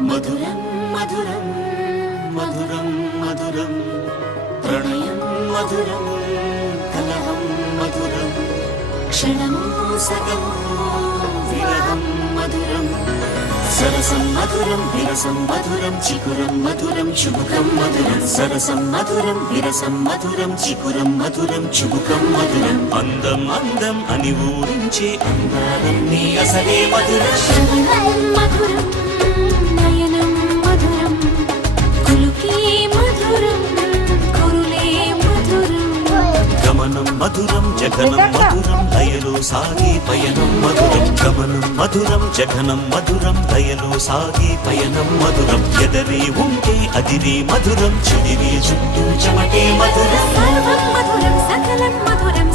మధురం మధురం మధురం మధురం ప్రణయం మధురం కలహం మధురం క్షణము సగము విరహం మధురం సరసం మధురం విరసం మధురం చికురం మధురం చుబుకం మధురం సరసం మధురం విరసం మధురం చికురం మధురం చుబుకం మధురం అందం అందం అని ఊరించే అందాలన్నీ అసలే మధురం శ్రవణం మధురం నయనం మధురం కులుకే మధురం కురులే మధురం గమనం మధురం జగనం మధురం లయలో సాగే పయనం మధురం గమనం మధురం జగనం మధురం లయలో సాగే పయనం మధురం ఎదరే ఉంటే అదిరే మధురం చెదిరే చుట్టూ చెమటే మధురం సర్వం మధురం సకలం మధురం